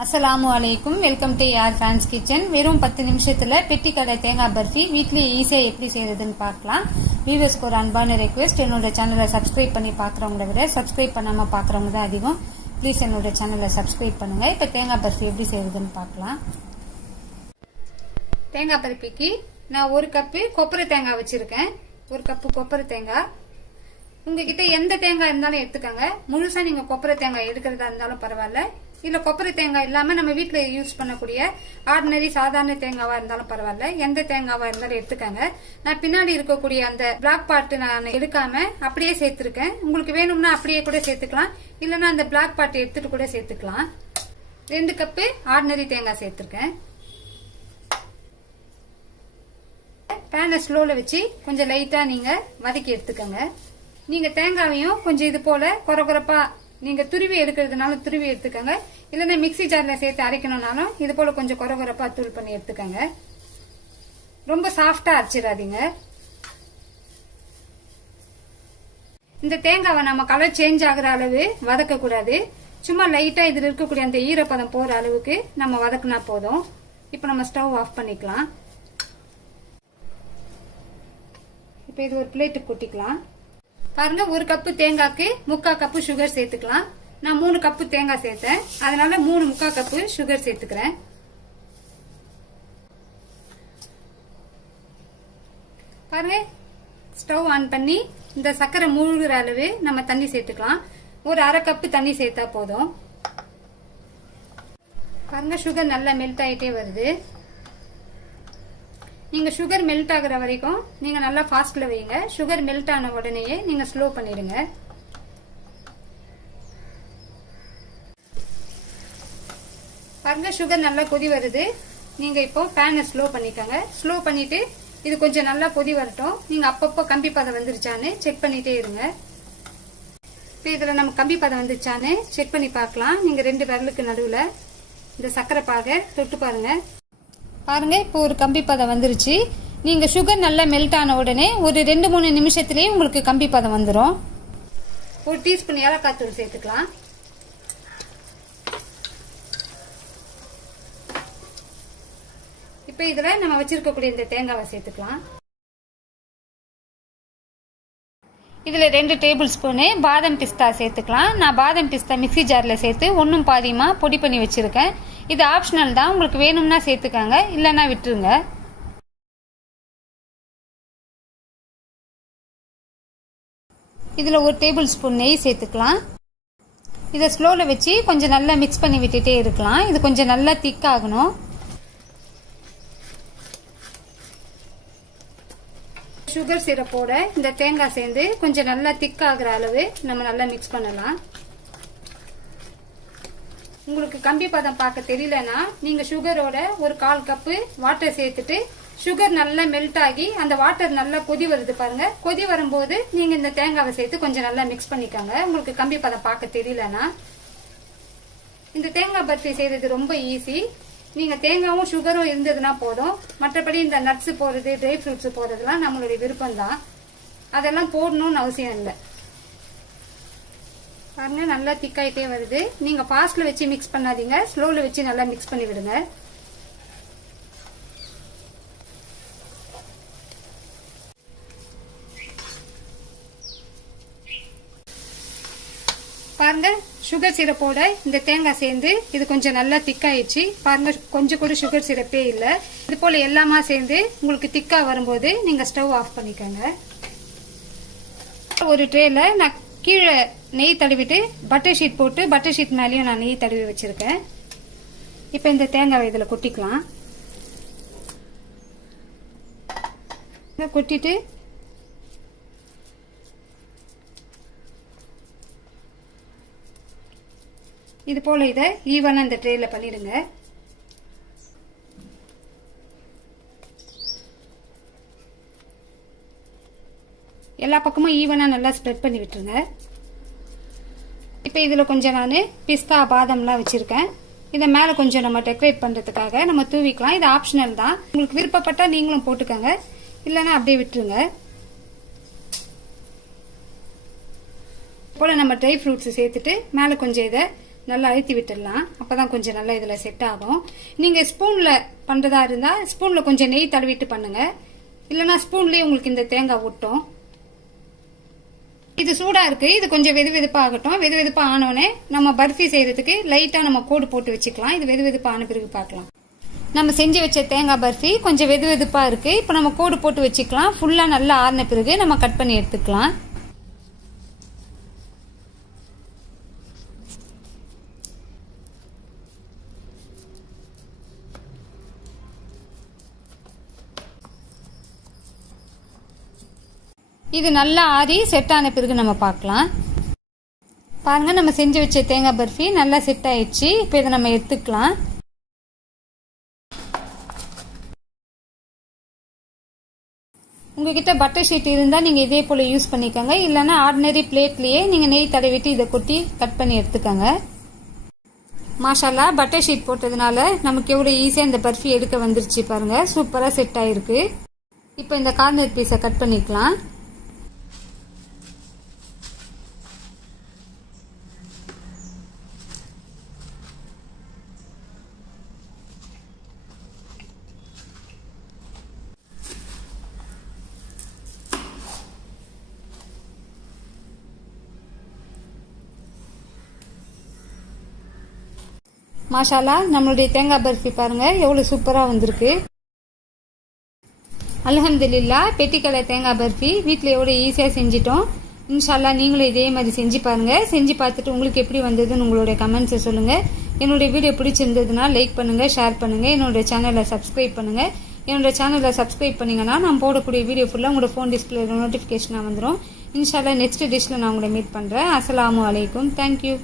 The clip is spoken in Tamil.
அஸ்லாம் வலைக்கும் வெல்கம் டு யார் ஃபேன்ஸ் கிச்சன். வெறும் பத்து நிமிஷத்தில் பெட்டி கடை தேங்காய் பர்ஃபி வீட்லேயே ஈஸியாக எப்படி செய்யறதுன்னு பார்க்கலாம். வியூவர்ஸ்க்கு ஒரு அன்பான ரெக்வெஸ்ட் என்னோட சேனலை சப்ஸ்கிரைப் பண்ணி பார்க்குறவங்கள விட சப்ஸ்கிரைப் பண்ணாமல் பார்க்குறவங்க தான் அதிகம். ப்ளீஸ் என்னோட சேனலை சப்ஸ்கிரைப் பண்ணுங்கள் இப்போ தேங்காய் பர்ஃபி எப்படி செய்யறதுன்னு பார்க்கலாம். தேங்காய் பருப்பிக்கு நான் ஒரு கப்பு கொப்பரை தேங்காய் வச்சுருக்கேன். ஒரு கப்பு கொப்பரை தேங்காய். உங்ககிட்ட எந்த தேங்காய் இருந்தாலும் எடுத்துக்கோங்க. முழுசாக நீங்கள் கொப்பரை தேங்காய் எடுக்கிறதா இருந்தாலும் பரவாயில்ல. இல்லை கொப்பரை தேங்காய் இல்லாமல் நம்ம வீட்டில் யூஸ் பண்ணக்கூடிய ஆர்டினரி சாதாரண தேங்காவாக இருந்தாலும் பரவாயில்ல. எந்த தேங்காவாக இருந்தாலும் எடுத்துக்கோங்க. நான் பின்னாடி இருக்கக்கூடிய அந்த பிளாக் பார்ட் நான் எடுக்காம அப்படியே சேர்த்துருக்கேன். உங்களுக்கு வேணும்னா அப்படியே கூட சேர்த்துக்கலாம். இல்லைன்னா அந்த பிளாக் பார்ட் எடுத்துட்டு கூட சேர்த்துக்கலாம். ரெண்டு கப்பு ஆர்டினரி தேங்காய் சேர்த்துருக்கேன். பேனை ஸ்லோவில் வச்சு கொஞ்சம் லைட்டாக நீங்கள் வதக்கி எடுத்துக்கோங்க. நீங்கள் தேங்காயையும் கொஞ்சம் இது போல குறகுறப்பா நீங்க துருவி எடுக்கிறதுனால துருவி எடுத்துக்கோங்க. இல்லைன்னா மிக்ஸி ஜார்ல சேர்த்து அரைக்கணும்னாலும் இது போல கொஞ்சம் குறகுறப்பா தூள் பண்ணி எடுத்துக்கோங்க. ரொம்ப சாஃப்டா அரைச்சிடாதீங்க. இந்த தேங்காவை நம்ம கலர் சேஞ்ச் ஆகுற அளவு வதக்க கூடாது. சும்மா லைட்டா இதுல இருக்கக்கூடிய அந்த ஈரப்பதம் போற அளவுக்கு நம்ம வதக்குனா போதும். இப்போ நம்ம ஸ்டவ் ஆஃப் பண்ணிக்கலாம். இப்போ இது ஒரு பிளேட்டுக்கு கொட்டிக்கலாம். பாருங்க ஒரு கப்பு தேங்காய்க்கு முக்கால் கப்பு சுகர் சேர்த்துக்கலாம். நான் மூணு கப்பு தேங்காய் சேர்த்தேன். அதனால மூணு முக்கால் கப்பு சுகர் சேர்த்துக்கிறேன். பாருங்க ஸ்டவ் ஆன் பண்ணி இந்த சர்க்கரை மூழ்கிற அளவு நம்ம தண்ணி சேர்த்துக்கலாம். ஒரு அரை கப்பு தண்ணி சேர்த்தா போதும். பாருங்க சுகர் நல்லா மெல்ட் ஆகிட்டே வருது. நீங்கள் சுகர் மெல்ட் ஆகுற வரைக்கும் நீங்கள் நல்லா ஃபாஸ்ட்டில் வைங்க. சுகர் மெல்ட் ஆன உடனேயே நீங்கள் ஸ்லோ பண்ணிடுங்க. பாருங்க சுகர் நல்லா கொதி வருது. நீங்கள் இப்போ பேனை ஸ்லோ பண்ணிக்கோங்க. ஸ்லோ பண்ணிவிட்டு இது கொஞ்சம் நல்லா கொதி வரட்டும். நீங்கள் அப்பப்போ கம்பி பதம் வந்துருச்சான்னு செக் பண்ணிகிட்டே இருங்க. இப்போ இதில் நம்ம கம்பி பதம் வந்துருச்சான்னு செக் பண்ணி பார்க்கலாம். நீங்கள் ரெண்டு விரலுக்கு நடுவில் இந்த சர்க்கரை பாகை தொட்டு பாருங்கள் பாருங்கள் இப்போ ஒரு கம்பி பதம் வந்துருச்சு. நீங்கள் சுகர் நல்லா மெல்ட் ஆன உடனே ஒரு ரெண்டு மூணு நிமிஷத்துலேயே உங்களுக்கு கம்பி பதம் வந்துடும் ஒரு டீஸ்பூன் ஏலக்காய் தூள் சேர்த்துக்கலாம். இப்போ இதில் நம்ம வச்சுருக்கக்கூடிய இந்த தேங்காவை சேர்த்துக்கலாம். இதில் ரெண்டு டேபிள் ஸ்பூனு பாதம் பிஸ்தா சேர்த்துக்கலாம். நான் பாதம் பிஸ்தா மிக்ஸி ஜாரில் சேர்த்து ஒன்றும் பாதியமாக பொடி பண்ணி வச்சுருக்கேன். இது ஆப்ஷனல் தான். உங்களுக்கு வேணும்னா சேர்த்துக்கோங்க. இல்லைன்னா விட்டுருங்க. இதில் ஒரு டேபிள் ஸ்பூன் நெய் சேர்த்துக்கலாம். இதை ஸ்லோவில் வச்சு கொஞ்சம் நல்லா மிக்ஸ் பண்ணி விட்டுட்டே இருக்கலாம். இது கொஞ்சம் நல்லா திக் ஆகணும். சுகர் சிரப்போட இந்த தேங்காய் சேர்ந்து கொஞ்சம் நல்லா திக் ஆகிற அளவு நம்ம நல்லா மிக்ஸ் பண்ணலாம். உங்களுக்கு கம்பி பதம் பார்க்க தெரியலனா நீங்க சுகரோட ஒரு கால் கப்பு வாட்டர் சேர்த்துட்டு சுகர் நல்லா மெல்ட் ஆகி அந்த வாட்டர் நல்லா கொதி வருது பாருங்க. கொதி வரும்போது நீங்க இந்த தேங்காவை சேர்த்து கொஞ்சம் நல்லா மிக்ஸ் பண்ணிக்கோங்க. உங்களுக்கு கம்பி பதம் பார்க்க தெரியலனா. இந்த தேங்காய் பர்ஃபி செய்யறது ரொம்ப ஈஸி நீங்க தேங்காவும் சுகரும் இருந்ததுன்னா போதும். மற்றபடி இந்த நட்ஸ் போடுறது ட்ரை ஃப்ரூட்ஸ் போடுறதுலாம் நம்மளுடைய விருப்பம் தான் அதெல்லாம் போடணும்னு அவசியம் இல்லை. பாருங்க நல்லா திக்காயிட்டே வருது. நீங்க ஃபாஸ்ட்ல வச்சு மிக்ஸ் பண்ணாதீங்க. ஸ்லோல வச்சு நல்லா மிக்ஸ் பண்ணி விடுங்க. பாருங்க சுகர் சிரப்போட இந்த தேங்காய் சேர்ந்து இது கொஞ்சம் நல்லா திக்காயிடுச்சு பாருங்க கொஞ்சம் கூட சுகர் சிரப்பே இல்லை. இது போல எல்லாமா சேர்ந்து உங்களுக்கு திக்கா வரும்போது நீங்க ஸ்டவ் ஆஃப் பண்ணிக்கோங்க. ஒரு ட்ரேல நான் கீழே நெய் தடவிட்டு பட்டர் ஷீட் போட்டு பட்டர் ஷீட் மேலேயும் நான் நெய் தடவி வச்சுருக்கேன். இப்போ இந்த தேங்காவை இதில் கொட்டிக்கலாம். கொட்டிட்டு இது போல் இதை ஈவனாக இந்த ட்ரேயில் பண்ணிடுங்க. எல்லா பக்கமும் ஈவனாக நல்லா ஸ்ப்ரெட் பண்ணி விட்டுருங்க. இப்போ இதில் கொஞ்சம் நான் பிஸ்தா பாதம்லாம் வச்சுருக்கேன். இதை மேலே கொஞ்சம் நம்ம டெக்கரேட் பண்ணுறதுக்காக நம்ம தூவிக்கலாம். இது ஆப்ஷனல் தான். உங்களுக்கு விருப்பப்பட்டால் நீங்களும் போட்டுக்கோங்க. இல்லைன்னா அப்படியே விட்டுருங்க. போல் நம்ம ட்ரை ஃப்ரூட்ஸ் சேர்த்துட்டு மேலே கொஞ்சம் இதை நல்லா அழுத்தி விட்டுடலாம். அப்பதான் கொஞ்சம் நல்லா இதில் செட் ஆகும். நீங்கள் ஸ்பூனில் பண்ணுறதா இருந்தால் ஸ்பூனில் கொஞ்சம் நெய் தடவிட்டு பண்ணுங்கள் இல்லைன்னா ஸ்பூன்லேயே உங்களுக்கு இந்த தேங்காய் ஒட்டும். இது சூடாக இருக்கு. இது கொஞ்சம் வெது வெதுப்பாகட்டும். வெது வெதுப்பாக ஆனோடனே நம்ம பர்ஃபி செய்கிறதுக்கு லைட்டாக நம்ம கோடு போட்டு வச்சுக்கலாம். இது வெது வெதுப்பான பிறகு பார்க்கலாம். நம்ம செஞ்சு வச்ச தேங்காய் பர்ஃபி கொஞ்சம் வெது வெதுப்பாக இருக்குது இப்போ நம்ம கோடு போட்டு வச்சுக்கலாம். ஃபுல்லாக நல்லா ஆறின பிறகு நம்ம கட் பண்ணி எடுத்துக்கலாம். இது நல்லா ஆறி செட் ஆன பிறகு நம்ம பார்க்கலாம். பாருங்க நம்ம செஞ்சு வச்ச தேங்காய் பர்ஃபி நல்லா செட் ஆயிடுச்சு. இப்போ இதை நம்ம எடுத்துக்கலாம். உங்ககிட்ட பட்டர் ஷீட் இருந்தால் நீங்கள் இதே போல் யூஸ் பண்ணிக்கோங்க. இல்லைன்னா ஆர்டினரி பிளேட்லேயே நீங்கள் நெய் தடவிட்டு இதை கொட்டி கட் பண்ணி எடுத்துக்கோங்க. மாஷாலா பட்டர் ஷீட் போட்டதுனால நமக்கு எவ்வளோ ஈஸியாக இந்த பர்ஃபி எடுக்க வந்துருச்சு பாருங்கள் சூப்பராக செட் ஆயிருக்கு. இப்போ இந்த கார்னர் பீஸை கட் பண்ணிக்கலாம். மாஷாலா நம்மளுடைய தேங்காய் பர்ஃபி பாருங்க எவ்வளவு சூப்பரா வந்திருக்கு. அலஹம்துல்லா பெட்டிக்கடை தேங்காய் பர்ஃபி வீட்டில் எவ்வளோ ஈஸியாக செஞ்சிட்டோம். இன்ஷால்லா நீங்களும் இதே மாதிரி செஞ்சு பாருங்கள் செஞ்சு பார்த்துட்டு உங்களுக்கு எப்படி வந்ததுன்னு உங்களுடைய கமெண்ட்ஸை சொல்லுங்கள் என்னுடைய வீடியோ பிடிச்சிருந்ததுன்னா லைக் பண்ணுங்கள் ஷேர் பண்ணுங்கள் என்னுடைய சேனலை சப்ஸ்கிரைப் பண்ணுங்கள் என்னோட சேனலை சப்ஸ்கிரைப் பண்ணீங்கன்னா நான் போடக்கூடிய வீடியோ ஃபுல்லாக உங்களோட ஃபோன் டிஸ்பிளேல நோட்டிஃபிகேஷனாக வந்துடும் இன்ஷால்லா நெக்ஸ்ட் டிஷ்ல நான் உங்களை மீட் பண்ணுறேன் அஸ்ஸலாமு அலைக்கும். தேங்க்யூ